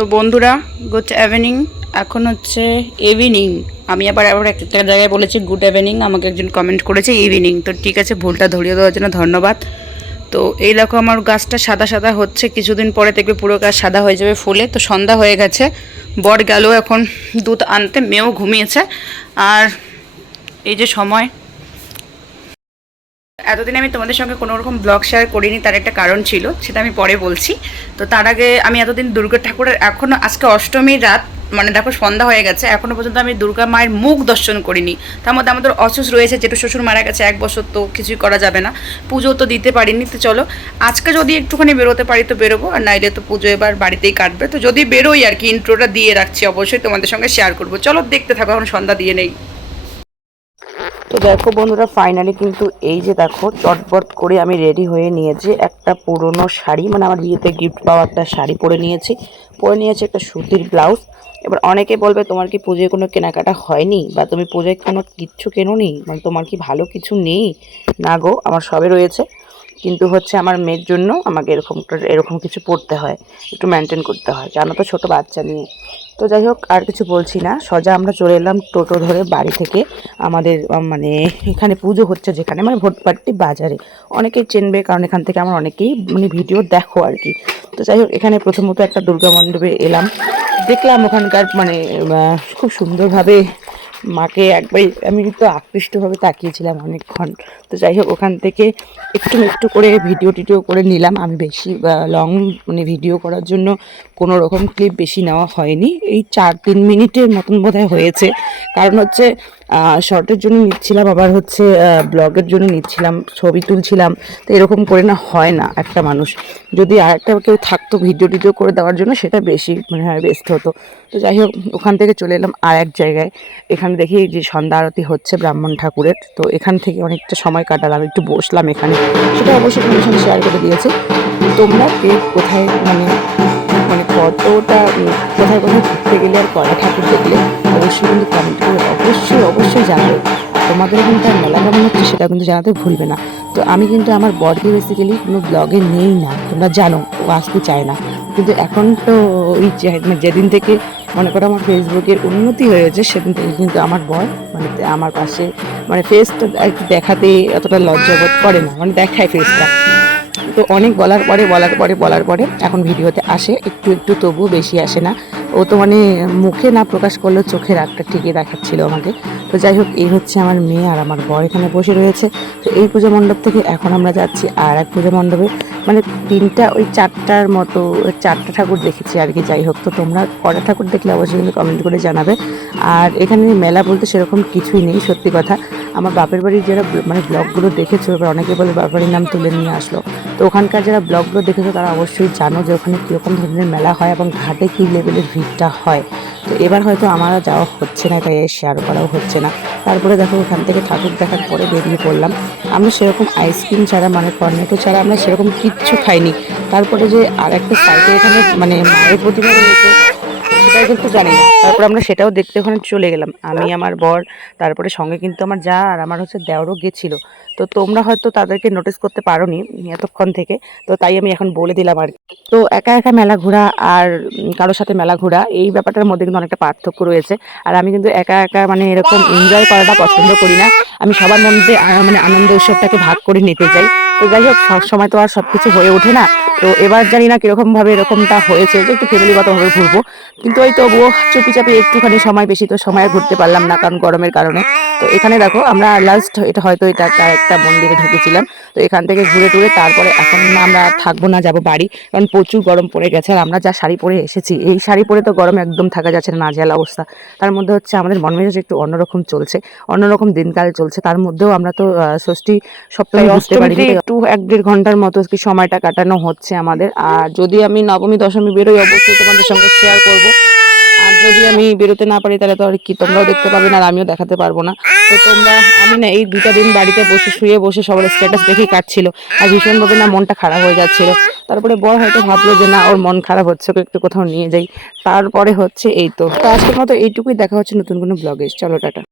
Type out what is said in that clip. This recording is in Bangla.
তো বন্ধুরা, গুড ইভিনিং। এখন হচ্ছে ইভিনিং। আমি আবার একটা জায়গায় বলেছি গুড ইভিনিং, আমাকে একজন কমেন্ট করেছে ইভিনিং। তো ঠিক আছে, ভুলটা ধরিয়ে দেওয়ার জন্য ধন্যবাদ। তো এই দেখো আমার গাছটা সাদা সাদা হচ্ছে, কিছুদিন পরে দেখবে পুরো গাছ সাদা হয়ে যাবে ফুলে। তো সন্ধ্যা হয়ে গেছে, বর গেল এখন দুধ আনতে, মেয়েও ঘুমিয়েছে। আর এই যে সময়, এতদিন আমি তোমাদের সঙ্গে কোনো রকম ব্লগ শেয়ার করিনি, তার একটা কারণ ছিল, সেটা আমি পরে বলছি। তো তার আগে আমি এতদিন দুর্গা ঠাকুরের, এখনও আজকে অষ্টমীর রাত, মানে দেখো সন্ধ্যা হয়ে গেছে, এখনও পর্যন্ত আমি দুর্গা মায়ের মুখ দর্শন করিনি। তার মধ্যে আমাদের অসুস রয়েছে, যেটু শ্বশুর মারা গেছে 1 বছর, তো কিছুই করা যাবে না, পুজো তো দিতে পারিনি। তো চলো আজকে যদি একটুখানি বেরোতে পারি তো বেরোবো, আর নাইলে তো পুজো এবার বাড়িতেই কাটবে। তো যদি বেরোই আর কি, ইন্ট্রোটা দিয়ে রাখছি, অবশ্যই তোমাদের সঙ্গে শেয়ার করবো। চলো দেখতে থাকো, এখন সন্ধ্যা দিয়ে নেই। তো দেখো বন্ধুরা, ফাইনালি কিন্তু এই যে দেখো চটবট করে আমি রেডি হয়ে নিয়েছি। একটা পুরনো শাড়ি, মানে আমার বিয়েতে গিফট পাওয়া একটা শাড়ি পরে নিয়েছি একটা সুতির ব্লাউজ। এবার অনেকে বলবে তোমার কি পুজোয় কোনো কেনাকাটা হয়নি, বা তুমি পুজোয় কোনো কিচ্ছু কেনোনি, মানে তোমার কি ভালো কিছু নেই? না গো, আমার সবে রয়েছে, কিন্তু হচ্ছে আমার মেয়ের জন্য আমাকে এরকম কিছু পড়তে হয়, একটু মেনটেন করতে হয়, জানো তো, ছোটো বাচ্চা নিয়ে। তো যাই হোক, আর কিছু বলছি না, সোজা আমরা চলে এলাম টোটো ধরে বাড়ি থেকে। আমাদের মানে এখানে পুজো হচ্ছে যেখানে, মানে ভোটপাট্টি বাজারে, অনেকেই চেনবে কারণ এখান থেকে আমার অনেকেই মানে ভিডিও দেখো আর কি। তো যাই হোক, এখানে প্রথমত একটা দুর্গা মণ্ডপে এলাম, দেখলাম ওখানকার মানে খুব সুন্দরভাবে মাকে একবার আমি তো আকৃষ্টভাবে তাকিয়েছিলাম অনেকক্ষণ। তো যাই হোক, ওখান থেকে একটু একটু করে ভিডিও করে নিলাম। আমি বেশি লং মানে ভিডিও করার জন্য কোনো রকম ক্লিপ বেশি নেওয়া হয়নি, এই 4-3 মিনিটের মতন বোধহয় হয়েছে। কারণ হচ্ছে শর্টের জন্য নিচ্ছিলাম, আবার হচ্ছে ব্লগের জন্য নিচ্ছিলাম, ছবি তুলছিলাম। তো এরকম করে না হয় না, একটা মানুষ যদি আর একটা কেউ থাকতো ভিডিও করে দেওয়ার জন্য, সেটা বেশি মানে হয় বেস্ট হতো। তো যাই হোক, ওখান থেকে চলে এলাম আর এক জায়গায়। এখানে দেখি যে সন্ধ্যা আরতি হচ্ছে ব্রাহ্মণ ঠাকুরের, তো এখান থেকে অনেকটা সময় কাটালাম, একটু বসলাম এখানে, সেটা অবশ্যই তোমার সঙ্গে শেয়ার করে দিয়েছি। তোমরা কে কোথায় মানে মানে কতটা কোথায় ঘুরতে গেলে আর কটা ঠাকুর দেখলে অবশ্যই কিন্তু কমেন্ট করে অবশ্যই জানাবে। তোমাদের কিন্তু মেলা কেমন হচ্ছে সেটা কিন্তু জানাতে ভুলবে না। তো আমি কিন্তু আমার বরকে বেসিক্যালি কোনো ব্লগে নেই না, তোমরা জানো, ও আসতে চায় না। কিন্তু এখন তো ওই যেদিন থেকে মনে করো আমার ফেসবুকের উন্নতি হয়েছে, সেদিন থেকে কিন্তু আমার বর মানে আমার পাশে, মানে ফেসটা একটু দেখাতে অতটা লজ্জাবোধ করে না, মানে দেখায় ফেসটা। তো অনেক বলার পরে এখন ভিডিওতে আসে একটু, তবুও বেশি আসে না। ও তো মানে মুখে না প্রকাশ করলেও চোখের রাগটা ঠিকই দেখাচ্ছিল আমাকে। তো যাই হোক, এই হচ্ছে আমার মেয়ে আর আমার বর এখানে বসে রয়েছে। তো এই পুজো মণ্ডপ থেকে এখন আমরা যাচ্ছি আর এক পুজো মণ্ডপে, মানে 4টার মতো 4টা ঠাকুর দেখেছি আর কি। যাই হোক, তো তোমরা কটা ঠাকুর দেখলে অবশ্যই কিন্তু কমেন্ট করে জানাবে। আর এখানে মেলা বলতে সেরকম কিছুই নেই, সত্যি কথা। আমার বাপের বাড়ির যারা মানে ব্লগগুলো দেখেছো, এবার অনেকে বলে বাপের বাড়ির নাম তুলে নিয়ে আসলো, তো ওখানকার যারা ব্লগগুলো দেখেছো তারা অবশ্যই জানো যে ওখানে কীরকম ধরনের মেলা হয় এবং ঘাটে কী লেভেলের ভিড়টা হয়। তো এবার হয়তো আমার যাওয়া হচ্ছে না, তাই শেয়ার করাও হচ্ছে না। তারপরে দেখো, ওখান থেকে ঠাকুর দেখার পরে বেরিয়ে পড়লাম। আমরা সেরকম আইসক্রিম ছাড়া, মানে কর্নেটো ছাড়া আমরা সেরকম কিচ্ছু খাইনি। তারপরে যে আর একটা সাইডে এখানে মানে মায়ের প্রতিমা রয়েছে, সেটাই কিন্তু জানি না। তারপর আমরা সেটাও দেখতে ওখানে চলে গেলাম, আমি আমার বর, তারপরে সঙ্গে কিন্তু আমার যা আর আমার হচ্ছে দেওরও গেছিলো। তো তোমরা হয়তো তাদেরকে নোটিস করতে পারোনি এতক্ষণ থেকে, তো তাই আমি এখন বলে দিলাম আর কি। তো একা একা মেলা ঘোরা আর কারোর সাথে মেলা ঘোরা, এই ব্যাপারটার মধ্যে কিন্তু অনেকটা পার্থক্য রয়েছে। আর আমি কিন্তু একা একা মানে এরকম এনজয় করাটা পছন্দ করি না, আমি সবার মধ্যে মানে আনন্দ উৎসবটাকে ভাগ করে নিতে চাই। তো যাই হোক, সবসময় তো আর সব কিছু হয়ে ওঠে না। তো এবার জানি না কীরকমভাবে এরকমটা হয়েছে যে একটু ফ্যামিলিগতভাবে ঘুরবো, কিন্তু ওই তবুও চুপি একটুখানি সময়, বেশি তো সময় ঘুরতে পারলাম না কারণ গরমের কারণে। তো এখানে দেখো আমরা লাস্ট এটা হয়তো এটা একটা মন্দিরে ঢুকেছিলাম। তো এখান থেকে ঘুরে টুরে তারপরে এখন আমরা থাকবো না, যাবো বাড়ি, কারণ প্রচুর গরম পড়ে গেছে। আর আমরা যা শাড়ি পরে এসেছি, এই শাড়ি পরে তো গরমে একদম থাকা যাচ্ছে না, নাজেহাল অবস্থা। তার মধ্যে হচ্ছে আমাদের মন মেজাজ একটু অন্যরকম চলছে, অন্যরকম দিনকাল চলছে। তার মধ্যেও আমরা তো ষষ্ঠী সপ্তাহে বুঝতে পারি একটু 1-1.5 ঘন্টার মতো কি সময়টা কাটানো হচ্ছে আমাদের। আর যদি আমি নবমী দশমী বেরোই, অবশ্যই তোমাদের সঙ্গে শেয়ার করব। আর যদি আমি বেরোতে না পারি তাহলে তো আর কি তোমরাও দেখতে পাবে না আর আমিও দেখাতে পারবো না। তো তোমরা, আমি না এই 2টা দিন বাড়িতে শুয়ে বসে সবার স্ট্যাটাস দেখেই কাটছিল, আর ভীষণভাবে না মনটা খারাপ হয়ে যাচ্ছিল। তারপরে বর হয়তো ভাবলো যে না, ওর মন খারাপ হচ্ছে, ওকে একটু কোথাও নিয়ে যাই। তারপরে হচ্ছে এই তো আজকের মতো এইটুকুই, দেখা হচ্ছে নতুন কোনো ব্লগে। চলো টাটা।